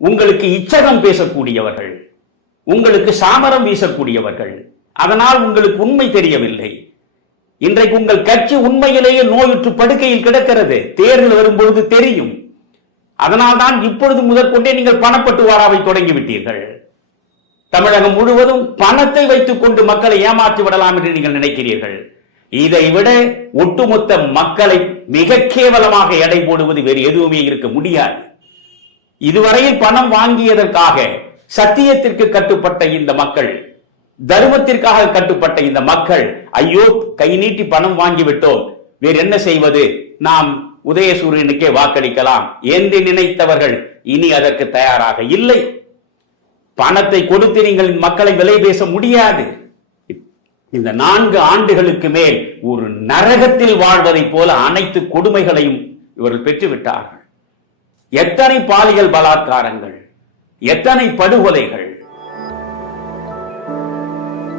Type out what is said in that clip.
உங்களுக்கு இச்சகம் பேசக்கூடியவர்கள் உங்களுக்கு சாமரம் வீசக்கூடியவர்கள் அதனால் உங்களுக்கு உண்மை தெரியவில்லை. இன்றைக்கு உங்கள் கட்சி உண்மையிலேயே நோயுற்று படுக்கையில் கிடக்கிறது தேர்தல் வரும்பொழுது தெரியும். அதனால்தான் இப்பொழுது முதற்கொண்டே நீங்கள் பணப்பட்டுவாராவை தொடங்கிவிட்டீர்கள். தமிழகம் முழுவதும் பணத்தை வைத்துக் கொண்டு மக்களை ஏமாற்றி விடலாம் என்று நீங்கள் நினைக்கிறீர்கள். இதை விட ஒட்டுமொத்த மக்களை மிக கேவலமாக எடை போடுவது வேறு எதுவுமே இருக்க முடியாது. இதுவரையில் பணம் வாங்கியதற்காக சத்தியத்திற்கு கட்டுப்பட்ட இந்த மக்கள் தர்மத்திற்காக கட்டுப்பட்ட இந்த மக்கள் ஐயோ கை நீட்டி பணம் வாங்கிவிட்டோம். வேறு என்ன செய்வது? நாம் உதயசூரியனுக்கே வாக்களிக்கலாம். என்று நினைத்தவர்கள் இனி அதற்கு தயாராக இல்லை. பணத்தை கொடுத்து நீங்கள் மக்களை விலை பேச முடியாது. இந்த நான்கு ஆண்டுகளுக்கு மேல் ஒரு நரகத்தில் வாழ்வதைப் போல அனைத்து கொடுமைகளையும் இவர்கள் பெற்றுவிட்டார்கள். எத்தனை பாலியல் பலாத்காரங்கள் எத்தனை படுகொலைகள்